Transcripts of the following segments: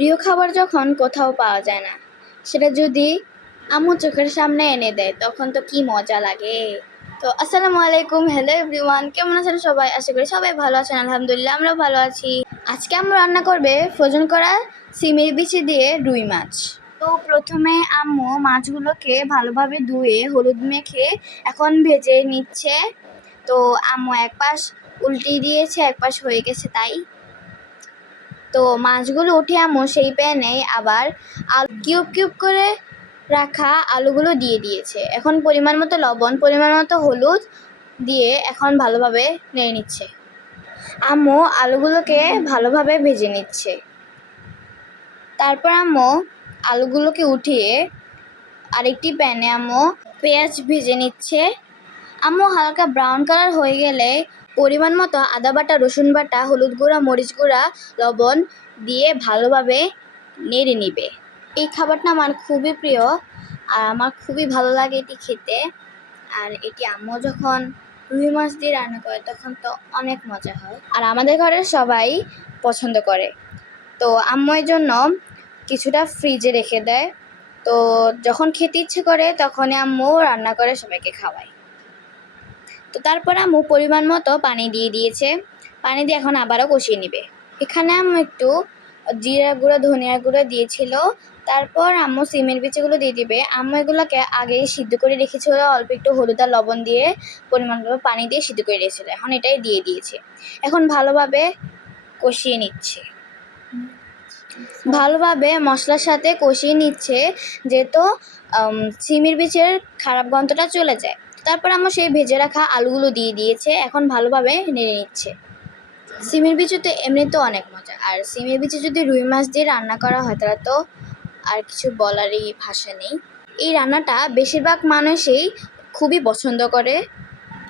প্রিয় খাবার যখন কোথাও পাওয়া যায় না, সেটা যদি আম্মু চোখের সামনে এনে দেয় তখন তো কি মজা লাগে। তো আসসালামু আলাইকুম, হ্যালো এভরিওয়ান, কেমন আছেন সবাই? আশা করি সবাই ভালো আছেন। আলহামদুলিল্লাহ আমরাও ভালো আছি। আজকে আম্মু রান্না করবে ফ্রোজেন করা সিমের বিচি দিয়ে রুই মাছ। তো প্রথমে আম্মু মাছগুলোকে ভালোভাবে ধুয়ে হলুদ মেখে এখন ভেজে নিচ্ছে। তো আম্মু এক পাশ উল্টিয়ে দিয়েছে, এক পাশ হয়ে গেছে তাই। তো মাছগুলো উঠিয়ে আম্মু সেই প্যানে আবার আলু কিউব কিউব করে রাখা আলুগুলো দিয়ে দিয়েছে। এখন পরিমাণ মতো লবণ, পরিমাণ মতো হলুদ দিয়ে এখন ভালোভাবে নেড়ে নিচ্ছে। আম্মু আলুগুলোকে ভালোভাবে ভেজে নিচ্ছে। তারপর আম্মু আলুগুলোকে উঠিয়ে আরেকটি প্যানে আম্মু পেঁয়াজ ভেজে নিচ্ছে। আম্মু হালকা ব্রাউন কালার হয়ে গেলে পরিমাণ মতো আদা বাটা, রসুন বাটা, হলুদ গুঁড়া, মরিচ গুঁড়া, লবণ দিয়ে ভালোভাবে নেড়ে নিবে। এই খাবারটা আমার খুবই প্রিয় আর আমার খুবই ভালো লাগে এটি খেতে। আর এটি আম্মু যখন রুই মাছ দিয়ে রান্না করে তখন তো অনেক মজা হয়, আর আমাদের ঘরের সবাই পছন্দ করে। তো আম্মু এর জন্য কিছুটা ফ্রিজে রেখে দেয়। তো যখন খেতে ইচ্ছে করে তখনই আম্মু রান্না করে সবাইকে খাওয়ায়। তো তারপর আম্মু পরিমাণ মতো পানি দিয়ে দিয়েছে। পানি দিয়ে এখন আবারও কষিয়ে নিবে। এখানে আম্মু একটু জিরা গুঁড়া, ধনিয়া গুঁড়া দিয়েছিল। তারপর আম্মু সিমের বিচিগুলো দিয়ে দিবে। আম্মু এগুলোকে আগেই সিদ্ধ করে রেখেছিল, অল্প একটু হলুদ আর লবণ দিয়ে পরিমাণ মতো পানি দিয়ে সিদ্ধ করে রেখেছিল। এখন এটাই দিয়ে দিয়েছে। এখন ভালোভাবে কষিয়ে নিচ্ছে, ভালোভাবে মশলার সাথে কষিয়ে নিচ্ছে, যেহেতু সিমের বিচের খারাপ গন্ধটা চলে যায়। তারপর আমরা সেই ভেজে রাখা আলুগুলো দিয়ে দিয়েছে। এখন ভালোভাবে নেড়ে নিচ্ছে। সিমের বিচি তো এমনিতে অনেক মজা, আর সিমের বিচি যদি রুই মাছ দিয়ে রান্না করা হয় তাহলে তো আর কিছু বলারই ভাষা নেই। এই রান্নাটা বেশিরভাগ মানুষই খুবই পছন্দ করে।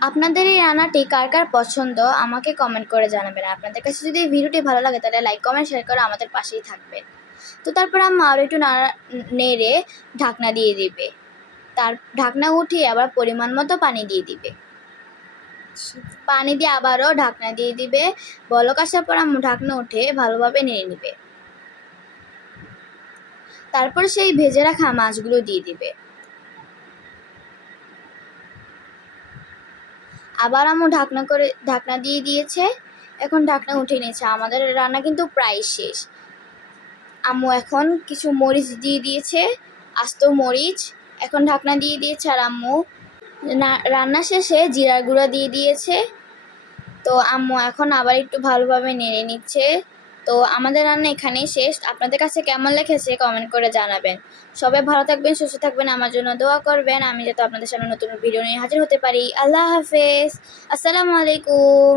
আপনাদের এই রান্নাটি কার কার পছন্দ আমাকে কমেন্ট করে জানাবেন। আপনাদের কাছে যদি এই ভিডিওটি ভালো লাগে তাহলে লাইক, কমেন্ট, শেয়ার করে আমাদের পাশেই থাকবেন। তো তারপর আম্মা আরও একটু নেড়ে ঢাকনা দিয়ে দিবে। তার ঢাকনা উঠিয়ে আবার পরিমাণ মতো পানি দিয়ে দিবে। পানি দিয়ে আবারও ঢাকনা দিয়ে দিবে। বলক আসার পর আম্মু ঢাকনা উঠে ভালোভাবে নেড়ে নিবে। তারপর সেই ভেজে রাখা মাছগুলো দিয়ে দিবে। আবার আম্মু ঢাকনা দিয়ে দিয়েছে। এখন ঢাকনা উঠে নিয়েছে। আমাদের রান্না কিন্তু প্রায় শেষ। আম্মু এখন কিছু মরিচ দিয়ে দিয়েছে, আস্ত মরিচ। এখন ঢাকনা দিয়ে দিয়েছে। আর আম্মু রান্না শেষে জিরার গুঁড়া দিয়ে দিয়েছে। তো আম্মু এখন আবার একটু ভালোভাবে নেড়ে নিচ্ছে। তো আমাদের রান্না এখানেই শেষ। আপনাদের কাছে কেমন লেগেছে কমেন্ট করে জানাবেন। সবাই ভালো থাকবেন, সুস্থ থাকবেন, আমার জন্য দোয়া করবেন, আমি যাতে আপনাদের সামনে নতুন ভিডিও নিয়ে হাজির হতে পারি। আল্লাহ হাফেজ, আসসালামু আলাইকুম।